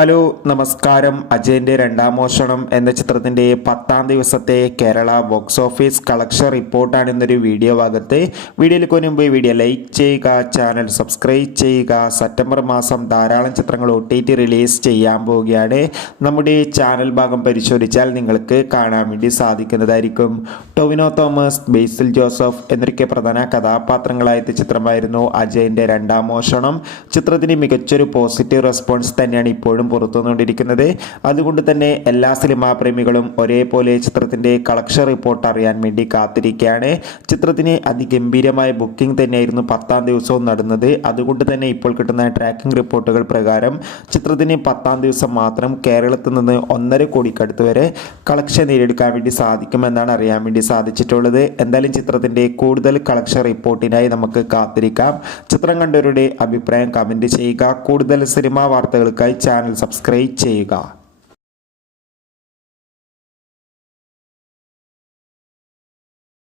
Hello നമസ്കാരം. അജയന്റെ രണ്ടാം മോഷണം എന്ന ചിത്രത്തിന്റെ 10ാം ദിവസത്തെ കേരള ബോക്സ് ഓഫീസ് കളക്ഷൻ റിപ്പോർട്ടാണ് ഇന്നൊരു വീഡിയോ ഭാഗത്ത്. വീഡിയോയിലേക്ക് മുൻപ് വീഡിയോ ലൈക്ക് ചെയ്യുക, ചാനൽ സബ്സ്ക്രൈബ് ചെയ്യുക. സെപ്റ്റംബർ മാസം ധാരാളം ചിത്രങ്ങൾ OTT റിലീസ് ചെയ്യാൻ പോവുകയാണ്. നമ്മുടെ ചാനൽ ഭാഗം പരിശോധിച്ചാൽ നിങ്ങൾക്ക് കാണാൻ വേണ്ടി സാധിക്കുന്നതായിരിക്കും. ടൊവിനോ തോമസ്, ബേസിൽ ജോസഫ് എന്നൊക്കെ പ്രധാന കഥാപാത്രങ്ങളായ ചിത്രമായിരുന്നു അജയന്റെ രണ്ടാം മോഷണം. ചിത്രത്തിന് മികച്ചൊരു പോസിറ്റീവ് റെസ്പോൺസ് തന്നെയാണ് ഇപ്പോഴും പുറത്തുവന്നുകൊണ്ടിരിക്കുന്നത്. അതുകൊണ്ട് തന്നെ എല്ലാ സിനിമാ പ്രേമികളും ഒരേപോലെ ചിത്രത്തിന്റെ കളക്ഷൻ റിപ്പോർട്ട് അറിയാൻ വേണ്ടി കാത്തിരിക്കുകയാണ്. ചിത്രത്തിന് അതിഗംഭീരമായ ബുക്കിംഗ് തന്നെയായിരുന്നു 10ാം ദിവസവും നടന്നത്. അതുകൊണ്ട് തന്നെ ഇപ്പോൾ കിട്ടുന്ന ട്രാക്കിംഗ് റിപ്പോർട്ടുകൾ പ്രകാരം ചിത്രത്തിന് 10ാം ദിവസം മാത്രം കേരളത്തിൽ നിന്ന് 1.5 കോടിക്കടുത്ത് വരെ കളക്ഷൻ നേടിയെടുക്കാൻ വേണ്ടി സാധിക്കുമെന്നാണ് അറിയാൻ വേണ്ടി സാധിച്ചിട്ടുള്ളത്. എന്തായാലും ചിത്രത്തിന്റെ കൂടുതൽ കളക്ഷൻ റിപ്പോർട്ടിനായി നമുക്ക് കാത്തിരിക്കാം. ചിത്രം കണ്ടവരുടെ അഭിപ്രായം കമന്റ് ചെയ്യുക. കൂടുതൽ സിനിമാ വാർത്തകൾക്കായി ചാനൽ സബ്സ്ക്രൈബ് ചെയ്യുക.